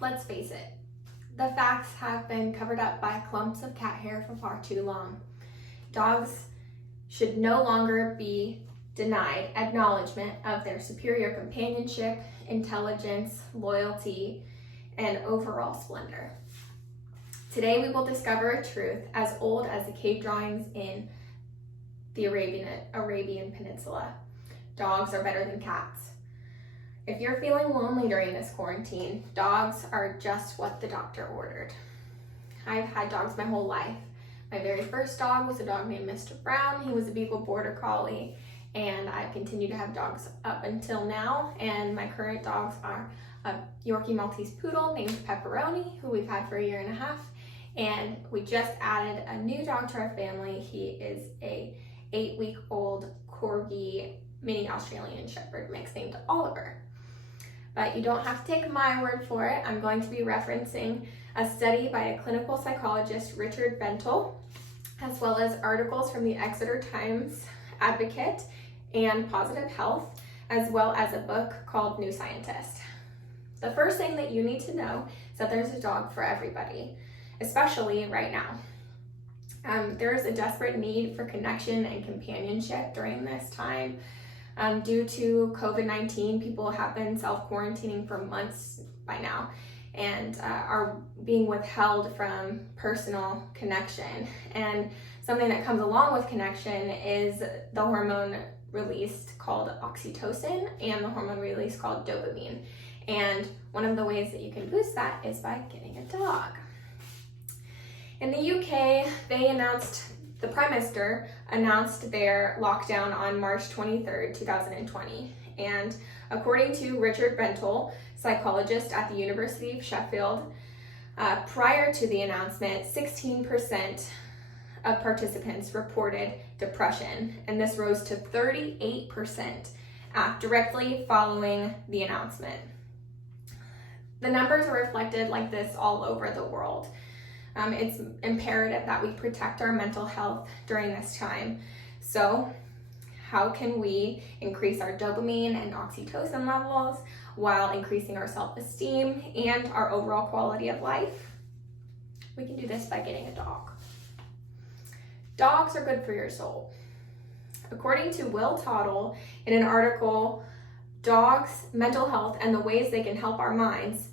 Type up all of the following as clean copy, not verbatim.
Let's face it, the facts have been covered up by clumps of cat hair for far too long. Dogs should no longer be denied acknowledgement of their superior companionship, intelligence, loyalty, and overall splendor. Today we will discover a truth as old as the cave drawings in the Arabian Peninsula. Dogs are better than cats. If you're feeling lonely during this quarantine, dogs are just what the doctor ordered. I've had dogs my whole life. My very first dog was a dog named Mr. Brown. He was a Beagle Border Collie, and I've continued to have dogs up until now. And my current dogs are a Yorkie Maltese Poodle named Pepperoni, who we've had for 1.5 years. And we just added a new dog to our family. He is a 8-week-old Corgi mini Australian Shepherd mix named Oliver. But you don't have to take my word for it. I'm going to be referencing a study by a clinical psychologist, Richard Bentel, as well as articles from the Exeter Times Advocate and Positive Health, as well as a book called New Scientist. The first thing that you need to know is that there's a dog for everybody, especially right now. There is a desperate need for connection and companionship during this time. Due to COVID-19, people have been self-quarantining for months by now and are being withheld from personal connection. And something that comes along with connection is the hormone released called oxytocin and the hormone release called dopamine. And one of the ways that you can boost that is by getting a dog. In the UK, the Prime Minister announced their lockdown on March 23rd, 2020. And according to Richard Bentel, psychologist at the University of Sheffield, prior to the announcement, 16% of participants reported depression, and this rose to 38% directly following the announcement. The numbers are reflected like this all over the world. It's imperative that we protect our mental health during this time. So how can we increase our dopamine and oxytocin levels while increasing our self-esteem and our overall quality of life? We can do this by getting a dog. Dogs are good for your soul. According to Will Tottle, in an article, Dogs, Mental Health, and the Ways They Can Help Our Minds,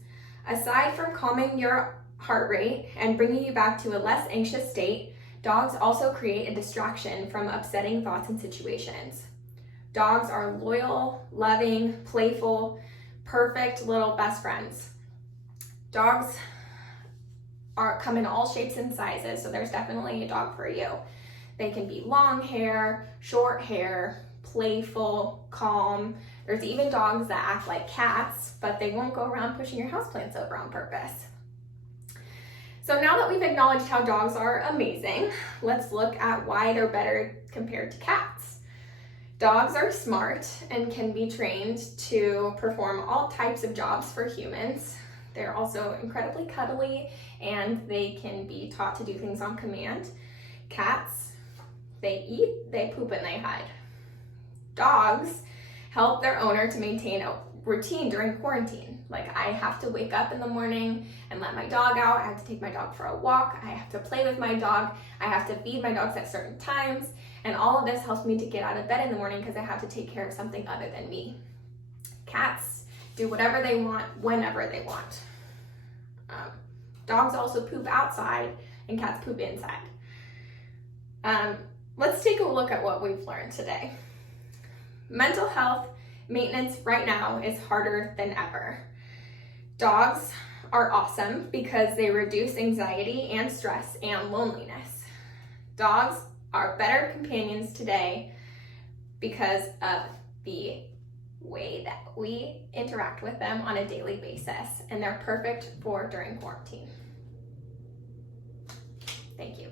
aside from calming your heart rate and bringing you back to a less anxious state, dogs also create a distraction from upsetting thoughts and situations. Dogs are loyal, loving, playful, perfect little best friends. Dogs come in all shapes and sizes, so there's definitely a dog for you. They can be long hair, short hair, playful, calm. There's even dogs that act like cats, but they won't go around pushing your houseplants over on purpose. So now that we've acknowledged how dogs are amazing, let's look at why they're better compared to cats. Dogs are smart and can be trained to perform all types of jobs for humans. They're also incredibly cuddly and they can be taught to do things on command. Cats, they eat, they poop, and they hide. Dogs help their owner to maintain a routine during quarantine. Like, I have to wake up in the morning and let my dog out. I have to take my dog for a walk. I have to play with my dog. I have to feed my dogs at certain times. And all of this helps me to get out of bed in the morning because I have to take care of something other than me. Cats do whatever they want, whenever they want. Dogs also poop outside and cats poop inside. Let's take a look at what we've learned today. Mental health maintenance right now is harder than ever. Dogs are awesome because they reduce anxiety and stress and loneliness. Dogs are better companions today because of the way that we interact with them on a daily basis, and they're perfect for during quarantine. Thank you.